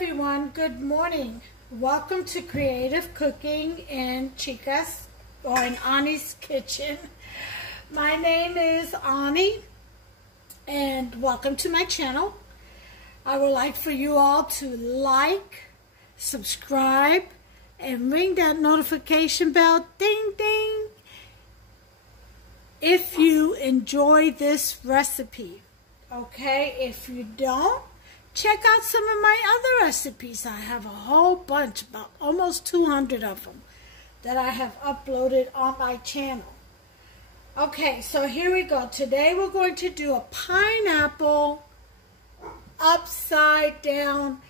everyone, good morning. Welcome to Creative Cooking in Chica's or in Ani's kitchen. My name is Ani and welcome to my channel. I would like for you all to like, subscribe, and ring that notification bell, ding ding, if you enjoy this recipe. Okay, if you don't, check out some of my other recipes. I have a whole bunch, about almost 200 of them, that I have uploaded on my channel. Okay, so here we go. Today we're going to do a pineapple upside down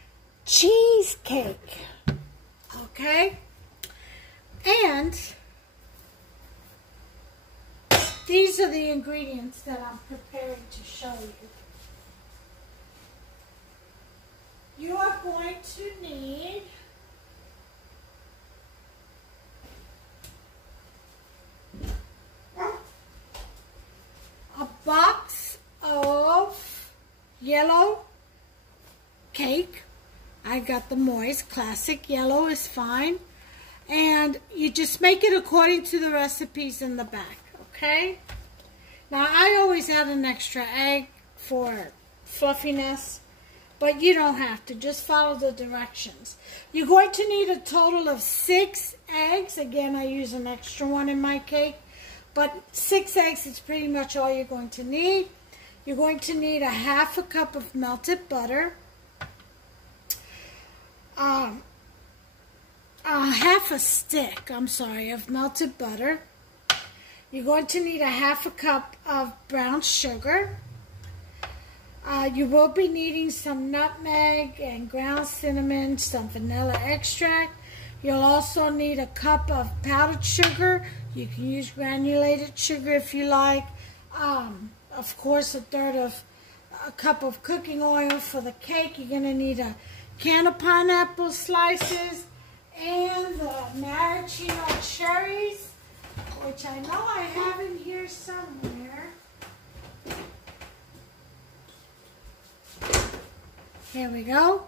cheesecake. Okay? And these are the ingredients that I'm preparing to show you. You are going to need a box of yellow cake. I got the moist, classic yellow is fine. And you just make it according to the recipes in the back, okay? Now I always add an extra egg for fluffiness, but you don't have to. Just follow the directions. You're going to need a total of 6 eggs. Again, I use an extra one in my cake. But 6 eggs is pretty much all you're going to need. You're going to need a half a cup of melted butter. Half a stick, of melted butter. You're going to need a half a cup of brown sugar. You will be needing some nutmeg and ground cinnamon, some vanilla extract. You'll also need a cup of powdered sugar. You can use granulated sugar if you like. Of course, a cup of cooking oil for the cake. You're going to need a can of pineapple slices and the maraschino cherries, which I know I have in here somewhere. Here we go.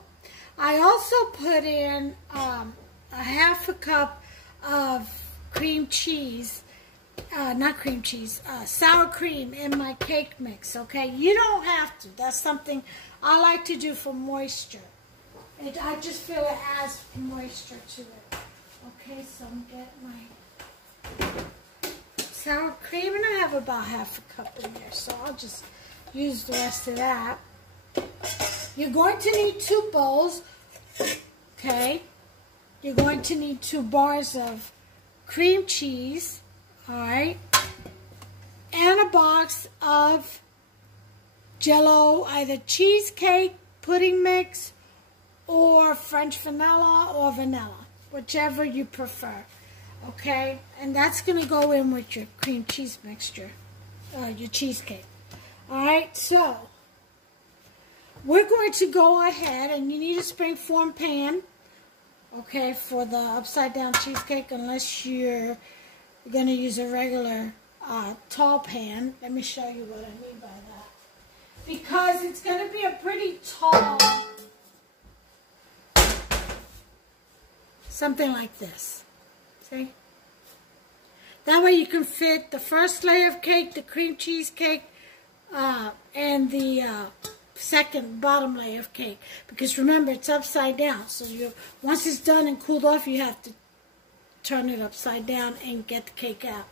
I also put in a half a cup of cream cheese, sour cream in my cake mix, okay? You don't have to. That's something I like to do for moisture. I just feel it adds moisture to it. Okay, so I'm getting my sour cream, and I have about half a cup in there, so I'll just use the rest of that. You're going to need 2 bowls, okay? You're going to need 2 bars of cream cheese, all right? And a box of Jell-O, either cheesecake, pudding mix, or French vanilla or vanilla, whichever you prefer, okay? And that's going to go in with your cream cheese mixture, your cheesecake. All right, so we're going to go ahead, and you need a springform pan, okay, for the upside down cheesecake, unless you're going to use a regular tall pan. Let me show you what I mean by that. Because it's going to be a pretty tall, something like this, see? That way you can fit the first layer of cake, the cream cheesecake, and the second bottom layer of cake, because remember, it's upside down, so once it's done and cooled off, you have to turn it upside down and get the cake out.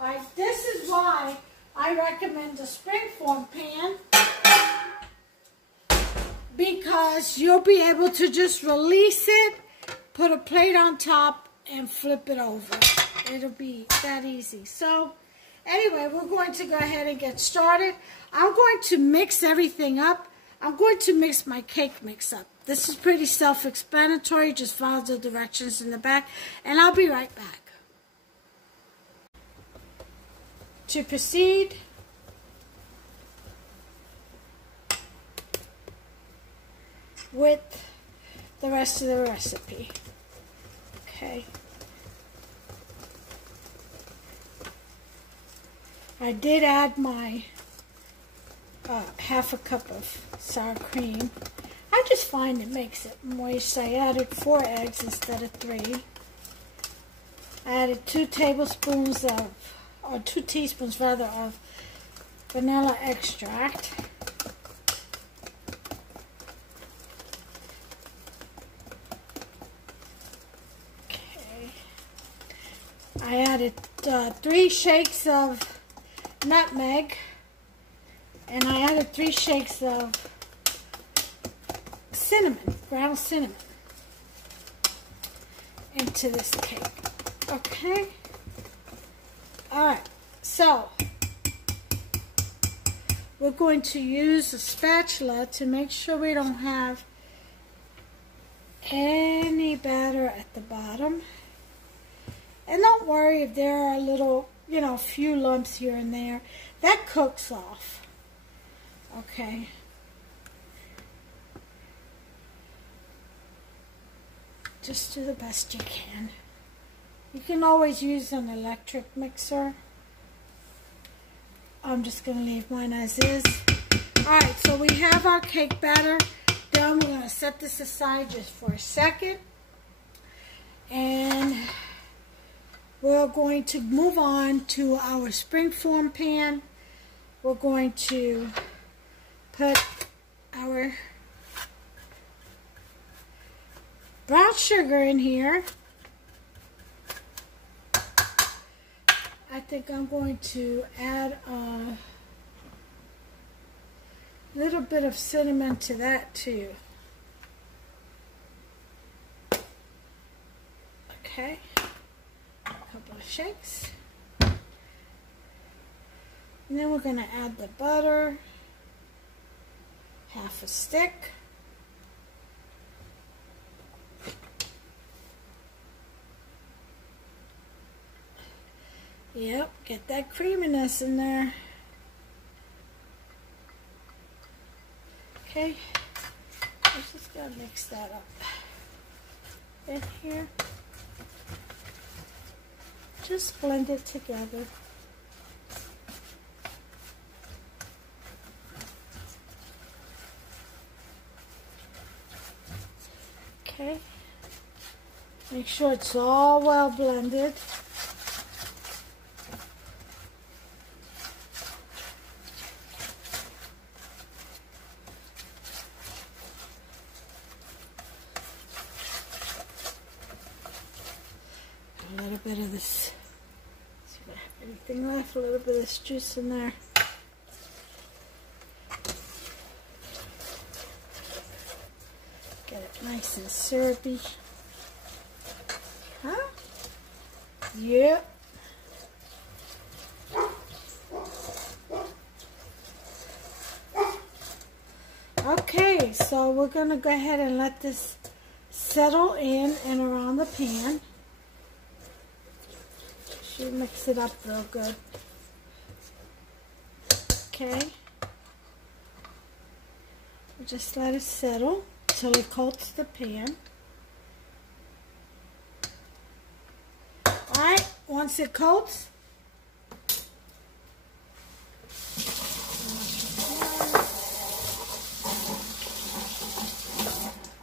Alright, this is why I recommend a springform pan, because you'll be able to just release it, put a plate on top, and flip it over. It'll be that easy. So anyway, we're going to go ahead and get started. I'm going to mix everything up. I'm going to mix my cake mix up. This is pretty self-explanatory. Just follow the directions in the back, and I'll be right back. To proceed, with the rest of the recipe. Okay. I did add my half a cup of sour cream. I just find it makes it moist. I added 4 eggs instead of 3. I added 2 tablespoons of, or 2 teaspoons rather, of vanilla extract. Okay. I added 3 shakes of nutmeg, and I added 3 shakes of cinnamon, ground cinnamon, into this cake. Okay? Alright, so we're going to use a spatula to make sure we don't have any batter at the bottom. And don't worry if there are little, few lumps here and there. That cooks off. Okay. Just do the best you can. You can always use an electric mixer. I'm just going to leave mine as is. Alright, so we have our cake batter done. We're going to set this aside just for a second. And we're going to move on to our springform pan. We're going to put our brown sugar in here. I think I'm going to add a little bit of cinnamon to that too. Okay, a couple of shakes. And then we're going to add the butter, half a stick. Yep, get that creaminess in there. Okay, I'm just gonna mix that up in here. Just blend it together. Okay, make sure it's all well blended. A little bit of this, see if I have anything left, a little bit of this juice in there. Get it nice and syrupy. Huh? Yep. Okay, so we're going to go ahead and let this settle in and around the pan. Should mix it up real good. Okay. Just let it settle till it coats the pan. Alright, once it coats,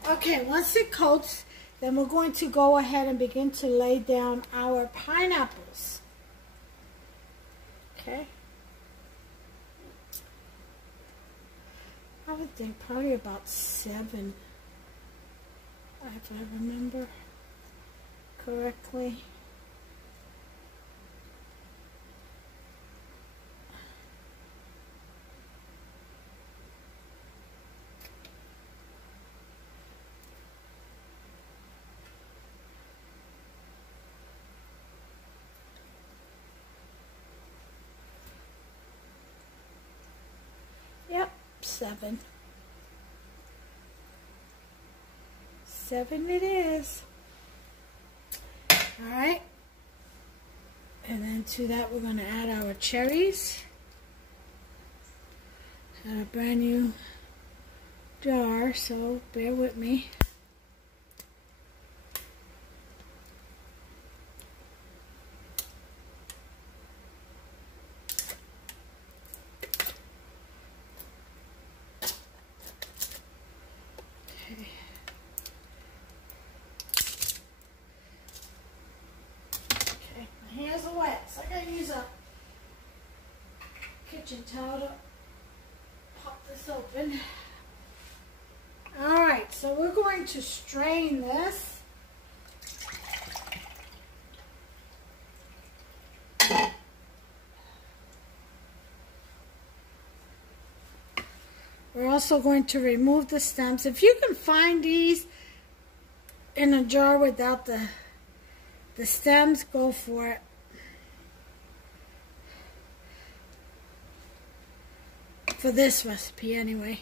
okay, once it coats, then we're going to go ahead and begin to lay down our pineapples. Okay. I would think probably about 7, if I remember correctly. Yep, 7. 7 it is. Alright. And then to that we're going to add our cherries. Got a brand new jar, so bear with me. kitchen towel to pop this open. Alright, so we're going to strain this. We're also going to remove the stems. If you can find these in a jar without the stems, go for it. For this recipe anyway.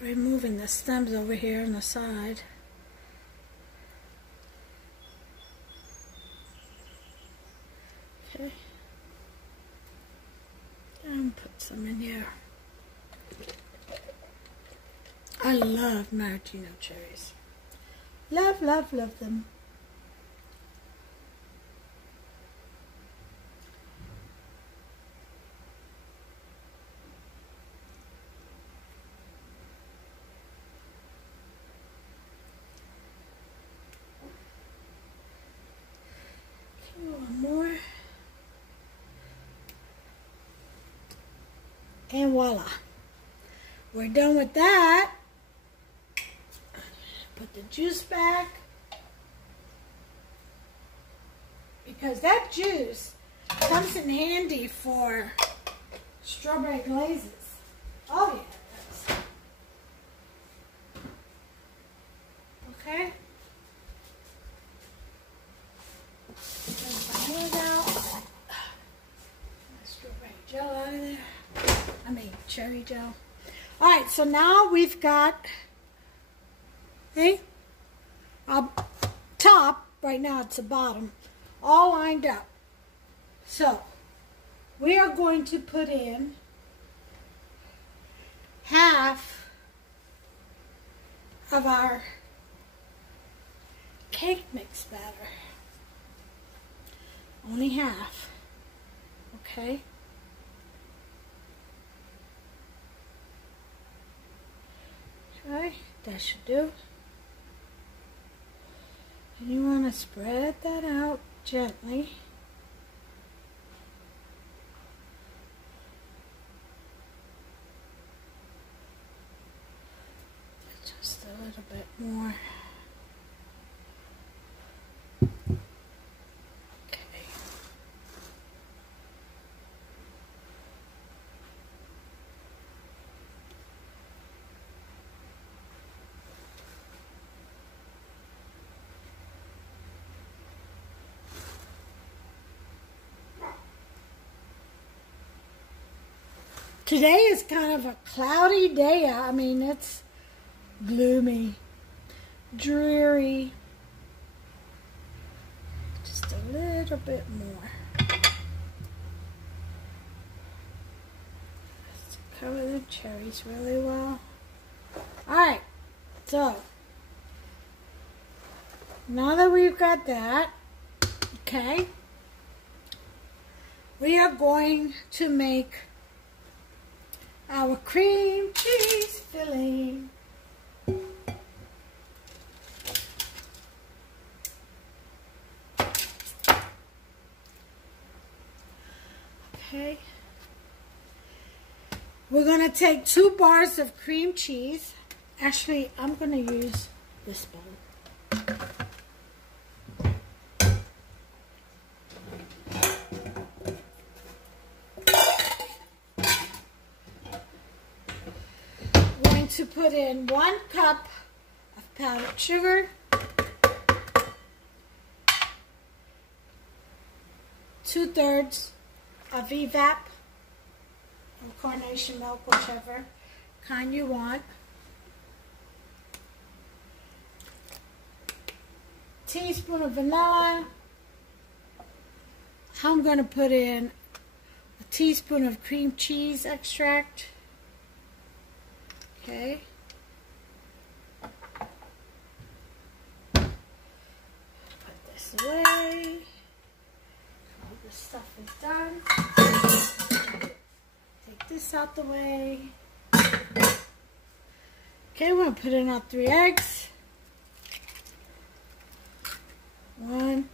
Removing the stems over here on the side. Okay. And put some in here. I love maraschino cherries. Love, love, love them. One more. And voila. We're done with that. Put the juice back. Because that juice comes in handy for strawberry glazes. Oh yeah, it does. Okay. Strawberry gel out of there. I mean cherry gel. Alright, so now we've got top, right now it's the bottom, all lined up. So we are going to put in half of our cake mix batter. Only half. Okay. Okay, that should do. And you want to spread that out gently. Just a little bit more. Today is kind of a cloudy day. I mean, it's gloomy, dreary. Just a little bit more. Just to cover the cherries really well. Alright, so now that we've got that, okay, we are going to make our cream cheese filling. Okay. We're going to take 2 bars of cream cheese. Actually, I'm going to use this bowl. To put in 1 cup of powdered sugar, 2/3 of evap or carnation milk, whichever kind you want, teaspoon of vanilla. I'm going to put in a teaspoon of cream cheese extract. Okay. Put this away. All this stuff is done. Take this out the way. Okay, we're going to put in our 3 eggs. 1.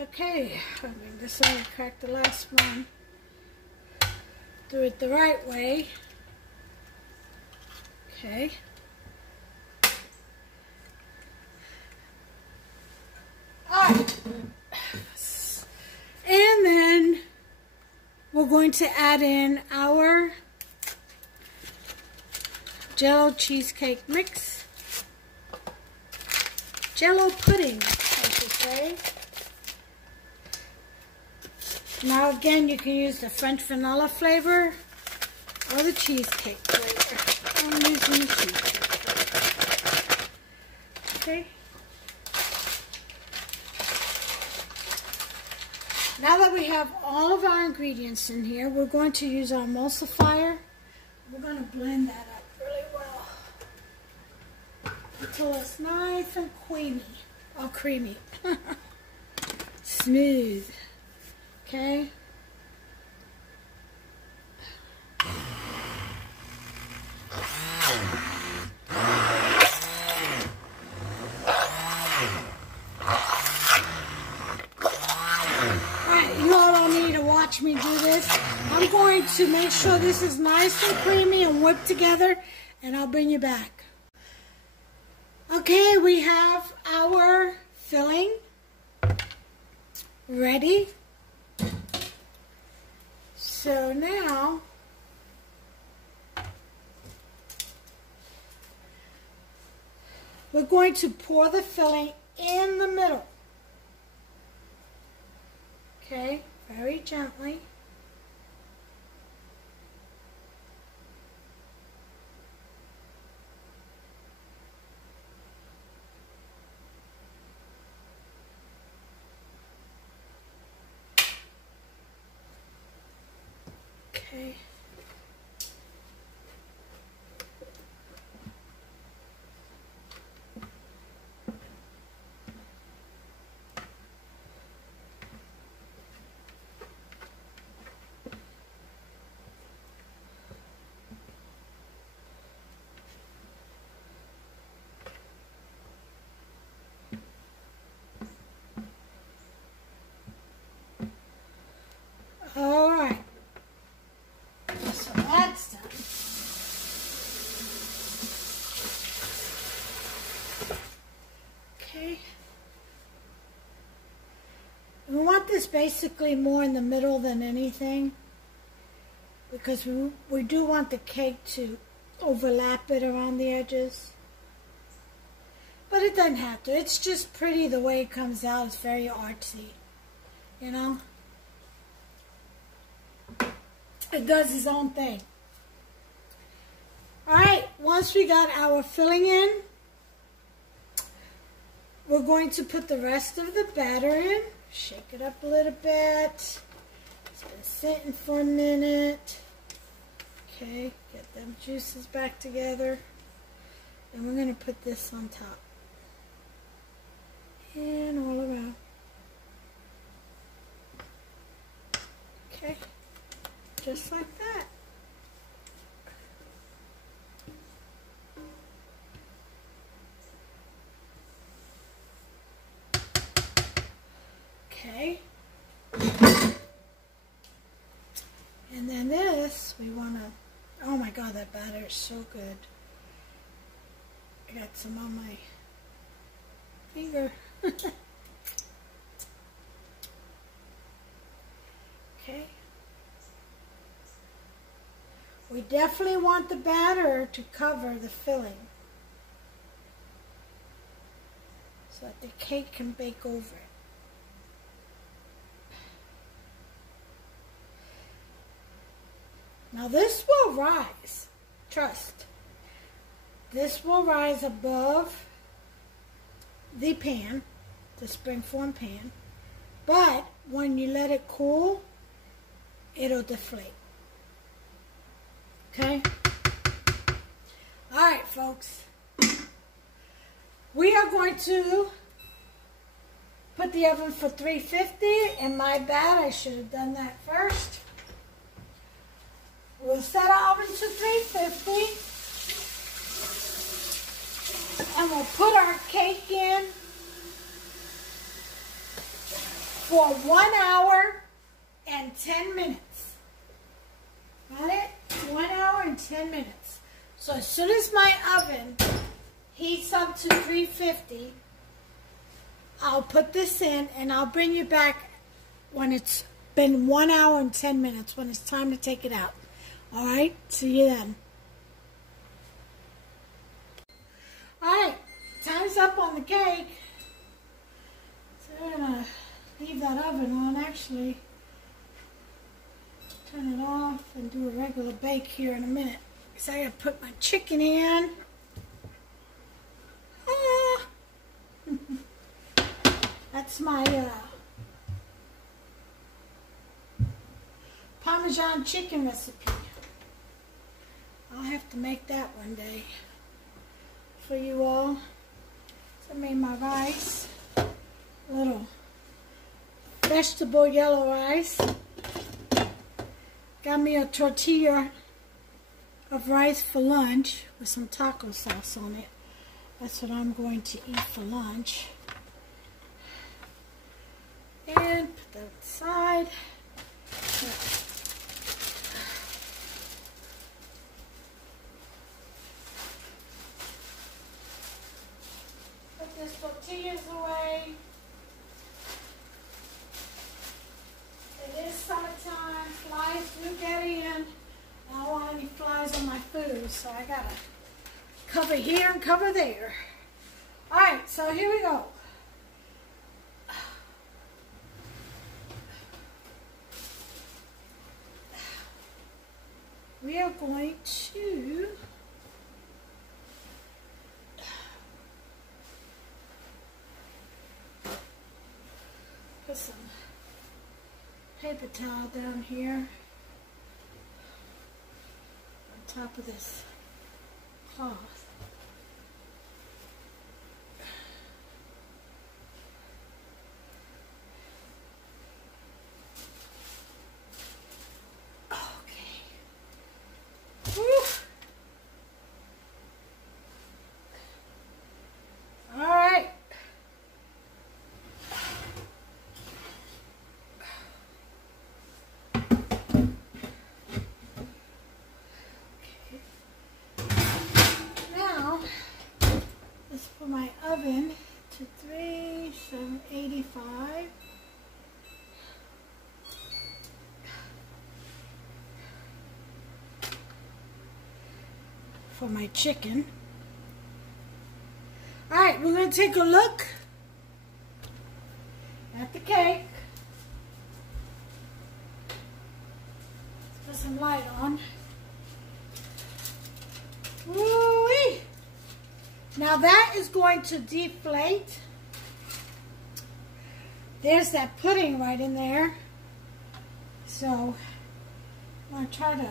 Okay, I think this one will crack the last one. Do it the right way. Okay. Alright. And then we're going to add in our Jell-O cheesecake mix. Jell-O pudding, I should say. Now again, you can use the French vanilla flavor or the cheesecake flavor. I'm using the cheesecake flavor. Okay. Now that we have all of our ingredients in here, we're going to use our emulsifier. We're going to blend that up really well until it's nice and creamy. Smooth. Okay. You all don't need to watch me do this. I'm going to make sure this is nice and creamy and whipped together, and I'll bring you back. Okay, we have our filling ready. So now, we're going to pour the filling in the middle. Okay, very gently. Okay. All right. So that's done. Okay. We want this basically more in the middle than anything, because we do want the cake to overlap it around the edges. But it doesn't have to. It's just pretty the way it comes out. It's very artsy, you know. It does its own thing. Alright, once we got our filling in, we're going to put the rest of the batter in. Shake it up a little bit. It's been sitting for a minute. Okay, get them juices back together. And we're going to put this on top. And all around. Okay. Just like that. Okay. And then this, we want to, oh my God, that batter is so good. I got some on my finger. Okay. We definitely want the batter to cover the filling so that the cake can bake over it. Now this will rise, trust. This will rise above the pan, the springform pan, but when you let it cool, it'll deflate. Okay? Alright, folks. We are going to put the oven for 350, and my bad, I should have done that first. We'll set our oven to 350. And we'll put our cake in for 1 hour and 10 minutes. Got it? 1 hour and 10 minutes. So as soon as my oven heats up to 350, I'll put this in and I'll bring you back when it's been 1 hour and 10 minutes, when it's time to take it out. All right? See you then. Alright, time's up on the cake. So we're going to leave that oven on, actually. Turn it off and do a regular bake here in a minute. So I got to put my chicken in. Ah. That's my Parmesan chicken recipe. I'll have to make that one day for you all. So I made my rice, a little vegetable yellow rice. Got me a tortilla of rice for lunch with some taco sauce on it. That's what I'm going to eat for lunch. And put that aside. This tortillas away. It is summertime. Flies do get in. I don't want any flies on my food, so I gotta cover here and cover there. Alright, so here we go. We are going to put some paper towel down here on top of this cloth. Okay. Woo. All right. My oven to 785. For my chicken. Alright, we're going to take a look at the cake. Let's put some light on. Woo-wee! Now that is going to deflate. There's that pudding right in there. So I'm going to try to...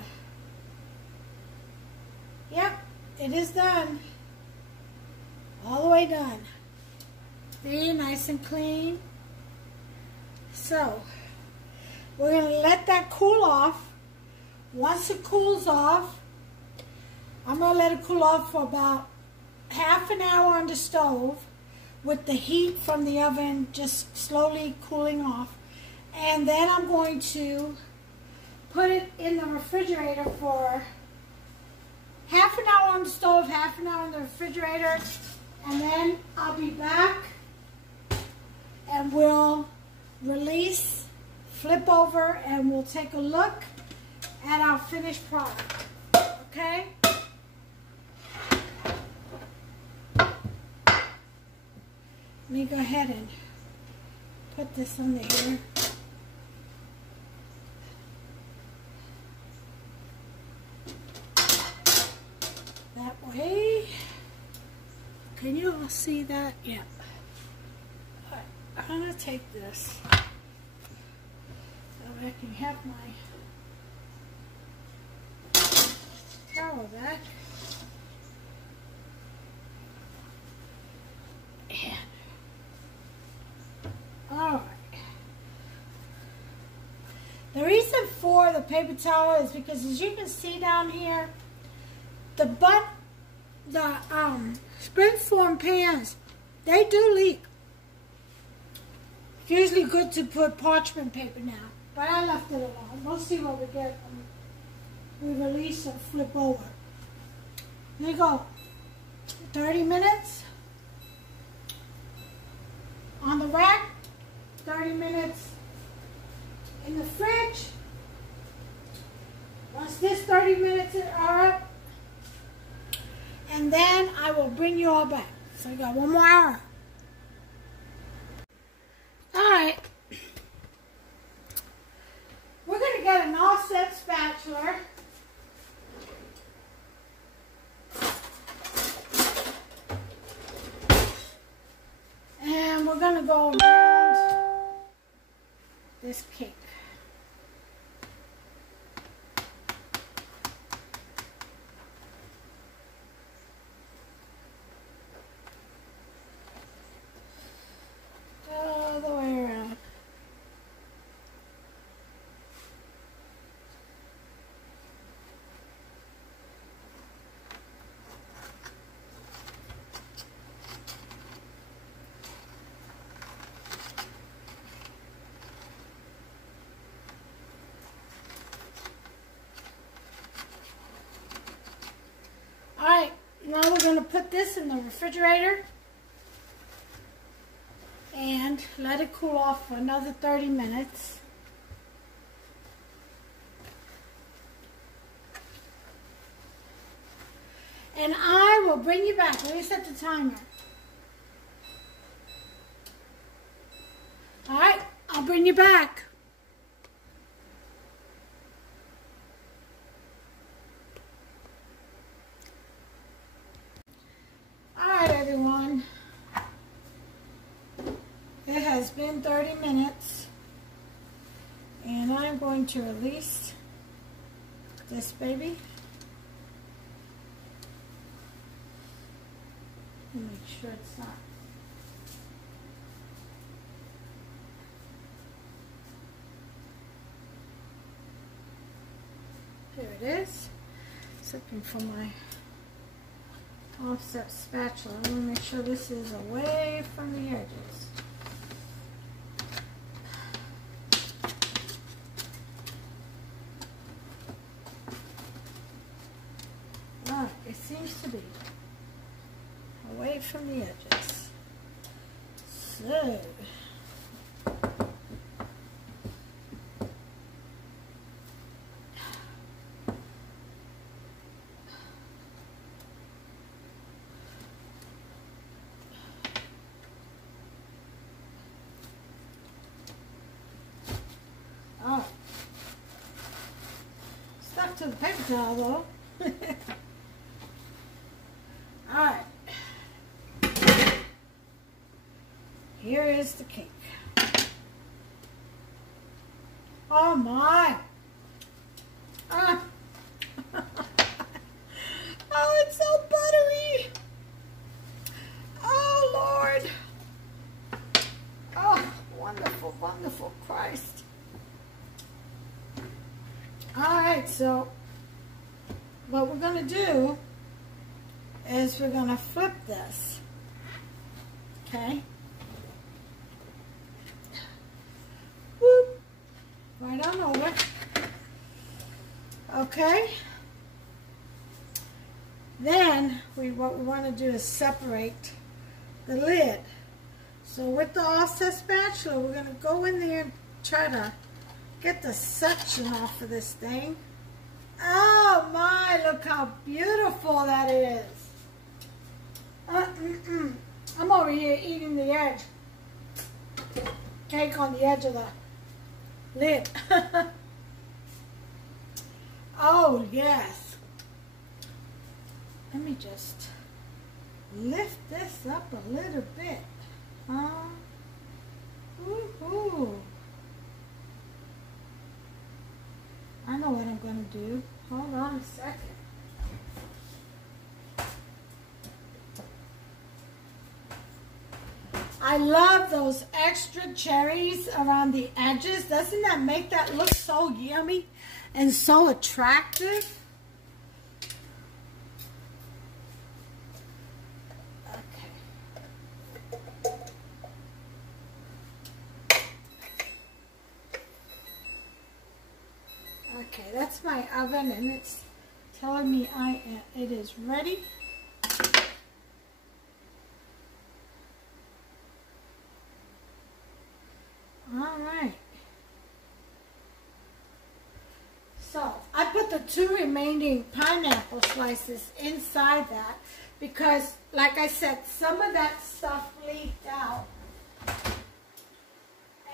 Yep, it is done. All the way done. See, nice and clean. So we're going to let that cool off. Once it cools off, I'm going to let it cool off for about half an hour on the stove with the heat from the oven just slowly cooling off. And then I'm going to put it in the refrigerator for half an hour on the stove, half an hour in the refrigerator, and then I'll be back and we'll release, flip over, and we'll take a look at our finished product. Okay? Let me go ahead and put this under here. That way. Can you all see that? Yeah. Alright, I'm going to take this so I can have my towel back. And, alright. The reason for the paper towel is because, as you can see down here, the springform pans, they do leak. It's usually good to put parchment paper now, but I left it alone. We'll see what we get when we release and flip over. There you go. 30 minutes on the rack, 30 minutes in the fridge. Once this 30 minutes are up, and then I will bring you all back. So you got 1 more hour. Alright. We're going to get an offset spatula. And we're going to go around this cake. All the way around. Alright, now we're going to put this in the refrigerator and let it cool off for another 30 minutes. And I will bring you back. Let me set the timer. Alright, I'll bring you back. Alright, everyone. It has been 30 minutes. And I'm going to release this baby. Make sure it's not. Here it is. Looking for my offset spatula. I'm going to make sure this is away from the edges. Ah, it seems to be away from the edges. So, oh, stuck to the paper towel though. All right. Here is the cake. Oh my! Ah. Oh, it's so buttery! Oh Lord! Oh, wonderful, wonderful Christ! All right, so what we're going to do is we're going to flip this. Okay? Whoop. Right on over. Okay? Then, what we want to do is separate the lid. So with the offset spatula, we're going to go in there and try to get the suction off of this thing. Oh my, look how beautiful that is. I'm over here eating the edge. Cake on the edge of the lid. Oh yes. Let me just lift this up a little bit. Ooh. I know what I'm going to do. Hold on a second. I love those extra cherries around the edges. Doesn't that make that look so yummy and so attractive? Okay, that's my oven, and it's telling me it is ready. All right. So I put the 2 remaining pineapple slices inside that because, like I said, some of that stuff leaked out.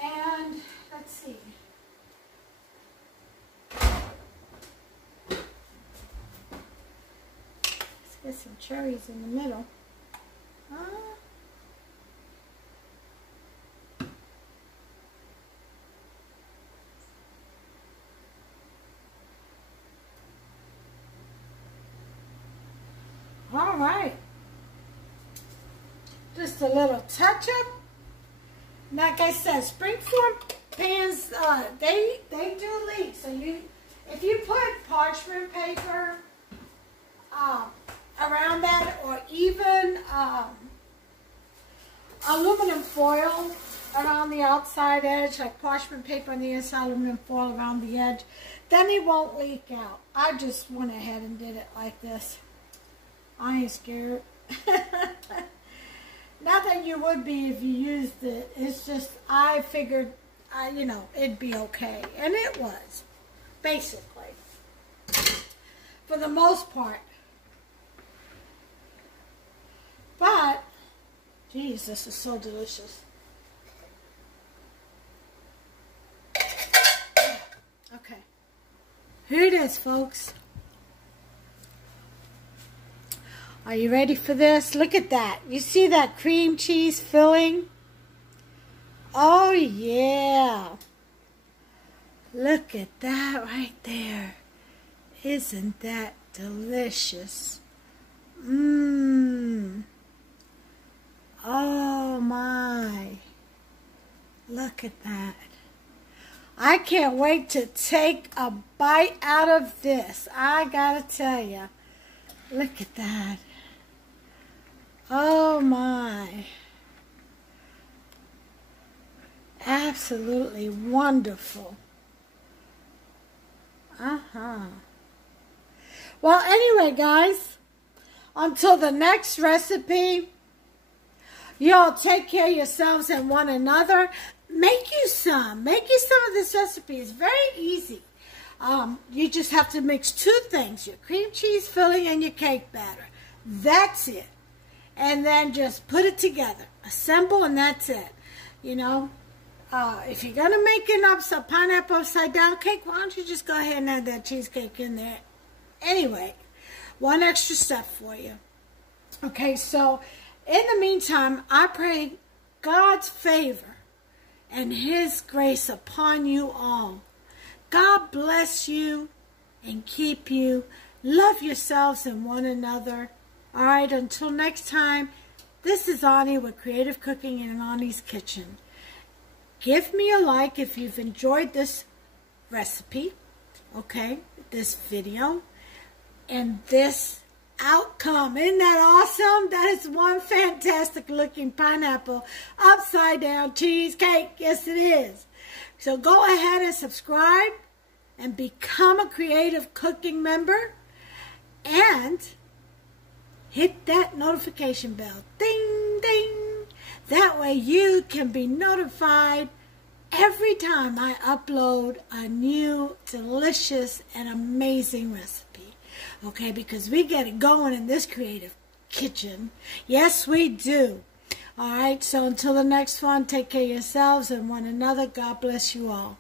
And let's see. Get some cherries in the middle. All right. Just a little touch up. Like I said, springform pans, they do leak. So if you put parchment paper around that, or even aluminum foil around the outside edge, like parchment paper on the inside, aluminum foil around the edge, then it won't leak out. I just went ahead and did it like this. I ain't scared. Not that you would be if you used it. It's just I figured, you know, it'd be okay. And it was, basically, for the most part. But, geez, this is so delicious. Okay. Here it is, folks. Are you ready for this? Look at that. You see that cream cheese filling? Oh, yeah. Look at that right there. Isn't that delicious? Mmm. Oh my, look at that. I can't wait to take a bite out of this. I gotta tell you, look at that. Oh my. Absolutely wonderful. Well, anyway, guys, until the next recipe, y'all take care of yourselves and one another. Make you some of this recipe. It's very easy. You just have to mix 2 things, your cream cheese filling and your cake batter. That's it. And then just put it together. Assemble, and that's it. You know, if you're going to make a pineapple upside down cake, why don't you just go ahead and add that cheesecake in there? Anyway, one extra step for you. Okay, so in the meantime, I pray God's favor and His grace upon you all. God bless you and keep you. Love yourselves and one another. All right, until next time, this is Ani with Creative Cooking in Ani's Kitchen. Give me a like if you've enjoyed this recipe, okay, this video, and this outcome. Isn't that awesome? That is one fantastic looking pineapple upside down cheesecake. Yes, it is. So go ahead and subscribe and become a Creative Cooking member, and hit that notification bell. Ding, ding. That way you can be notified every time I upload a new, delicious, and amazing recipe. Okay, because we get it going in this creative kitchen. Yes, we do. All right, so until the next one, take care of yourselves and one another. God bless you all.